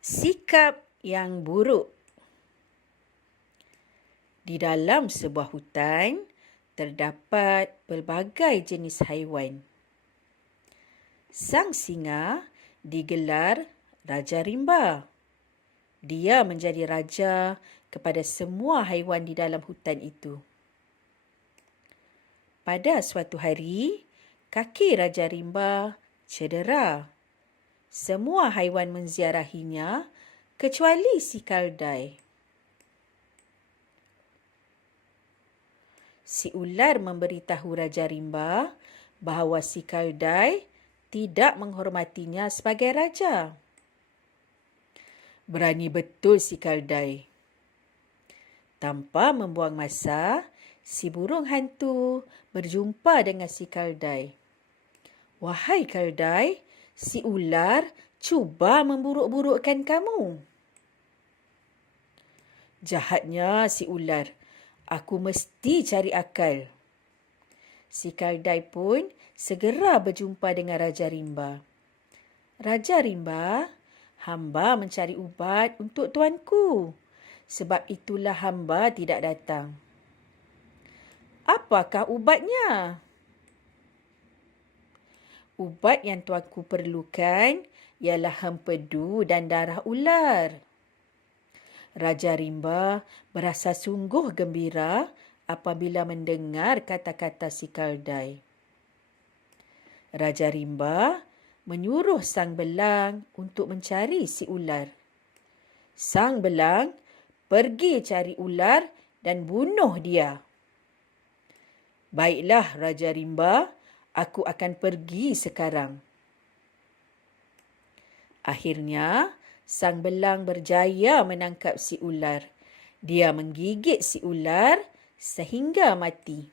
Sikap yang buruk. Di dalam sebuah hutan, terdapat pelbagai jenis haiwan. Sang singa digelar Raja Rimba. Dia menjadi raja kepada semua haiwan di dalam hutan itu. Pada suatu hari, kaki Raja Rimba cedera. Semua haiwan menziarahinya kecuali si keldai. Si ular memberitahu Raja Rimba bahawa si keldai tidak menghormatinya sebagai raja. Berani betul si keldai. Tanpa membuang masa, si burung hantu berjumpa dengan si keldai. "Wahai keldai, si ular cuba memburuk-burukkan kamu." "Jahatnya si ular. Aku mesti cari akal." Si keldai pun segera berjumpa dengan Raja Rimba. "Raja Rimba, hamba mencari ubat untuk tuanku. Sebab itulah hamba tidak datang." "Apakah ubatnya?" "Ubat yang tuanku perlukan ialah hempedu dan darah ular." Raja Rimba berasa sungguh gembira apabila mendengar kata-kata si keldai. Raja Rimba menyuruh sang belang untuk mencari si ular. Sang belang pergi cari ular dan bunuh dia. "Baiklah Raja Rimba, aku akan pergi sekarang." Akhirnya, sang belang berjaya menangkap si ular. Dia menggigit si ular sehingga mati.